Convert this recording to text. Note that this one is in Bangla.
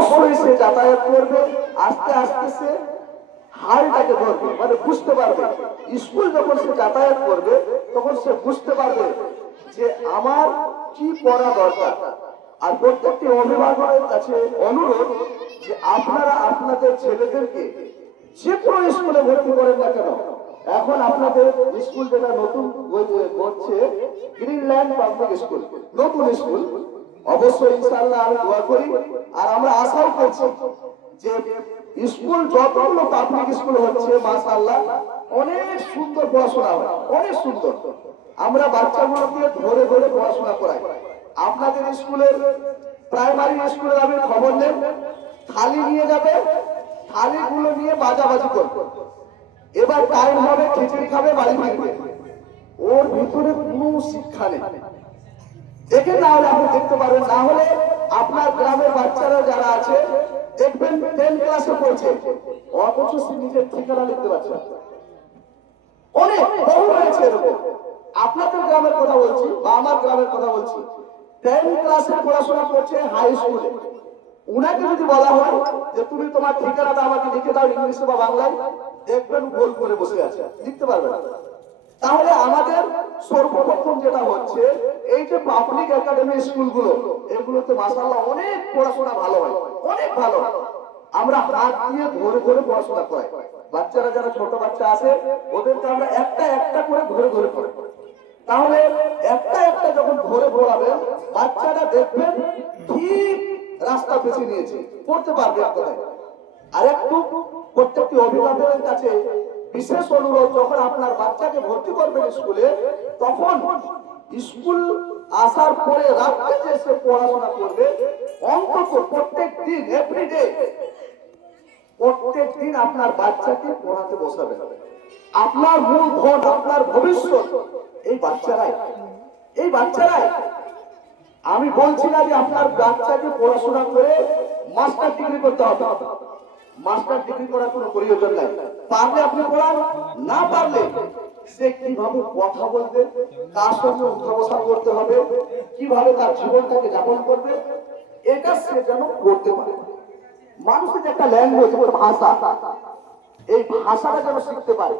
অবশ্যই সে যাতায়াত করবে, আস্তে আস্তে সে হালটাকে ধরবে, মানে বুঝতে পারবে। স্কুল যখন সে যাতায়াত করবে তখন সে বুঝতে পারবে যে আমার কি করা দরকার। আর প্রত্যেকটি অভিভাবকের কাছে অনুরোধ যে আপনারা আপনাদের ছেলেদেরকে যে কোনো স্কুলে ভর্তি করেন না কেন, এখন আপনাদের স্কুল যেটা নতুন হচ্ছে গ্রিনল্যান্ড পাবলিক স্কুল, নতুন স্কুল, অবশ্যই ইনশাআল্লাহ আমি দোয়া করি আর আমরা আশাও করছি যে স্কুল যতগুলো পাবলিক স্কুল হচ্ছে মাশাআল্লাহ অনেক সুন্দর পড়াশোনা হয়, অনেক সুন্দর। আমরা বাচ্চাগুলোকে ধরে ধরে পড়াশোনা করাই। আপনাদের স্কুলের প্রাইমারি স্কুলের আমি খবর নেন, থালি নিয়ে যাবে, থালিগুলো নিয়ে বাজাবাজি করবে, এবার টাইম হবে খিচুড়ি খাবে, বাড়ি ফিরবে। ওর ভিতরে কোনো শিক্ষা নেই। দেখে না হলে আপনি দেখতে পারবেন, না হলে আপনার গ্রামের বাচ্চারা যারা আছে দেখবেন 10 ক্লাসে পড়ছে, অথচ সে নিজের ঠিকানা লিখতে পারছে না। অনেক বহু হয়েছে এরকম। আপনাদের গ্রামের কথা বলছি বা আমার গ্রামের কথা বলছি, 10 ক্লাসে পড়াশোনা করছে হাই স্কুলে। উনাকে যদি বলা হয় যে তুমি তোমার ঠিকানাটা আমাকে লিখে দাও ইংলিশে বা বাংলায়, দেখবেন গোল করে বসে আছে, লিখতে পারবে না। তাহলে আমাদের সর্বপ্রথম যেটা হচ্ছে এই যে পাবলিক একাডেমি স্কুলগুলো, এগুলোতে মাশাআল্লাহ অনেক পড়াশোনা ভালো হয়, অনেক ভালো। আমরা হাত দিয়ে ধরে ধরে পড়াশোনা করাই। বাচ্চারা যারা ছোট বাচ্চা আছে ওদেরকে আমরা একটা একটা করে ধরে ধরে পড়াই। তাহলে একটা একটা যখন ধরে পড়াবেন বাচ্চারা দেখবেন ঠিক রাস্তা বেছে নিয়েছে, পড়তে পারবে এক কথায়। আর একটু প্রত্যেকটি অভিভাবকের কাছে বিশেষ অনুরোধ, যখন আপনার বাচ্চাকে ভর্তি করবেন স্কুলে, তখন স্কুল আসার পরে রাত্রে যে সে পড়াশোনা করবে, অন্তত প্রত্যেক দিন এভরিডে প্রত্যেক দিন আপনার বাচ্চাকে পড়াতে বসাবে। আপনার মূল ভোট, আপনার ভবিষ্যৎ এই বাচ্চারাই, এই বাচ্চারাই। আমি বলছি না যে আপনার বাচ্চাকে পড়াশোনা করে মাস্টার ডিগ্রি করতে হবে, মাস্টার ডিগ্রি করার কোনো প্রয়োজন নাই। পারলে আপনি পড়ান, না পারলে সে কিভাবে কথা বলবে, কার সঙ্গে উঠা বসা করতে হবে, কিভাবে তার জীবনটাকে যাপন করবে, এটা সে যেন করতে পারে। মানুষের একটা ল্যাঙ্গুয়েজ, ভাষা, এই ভাষাটা যেন শিখতে পারে।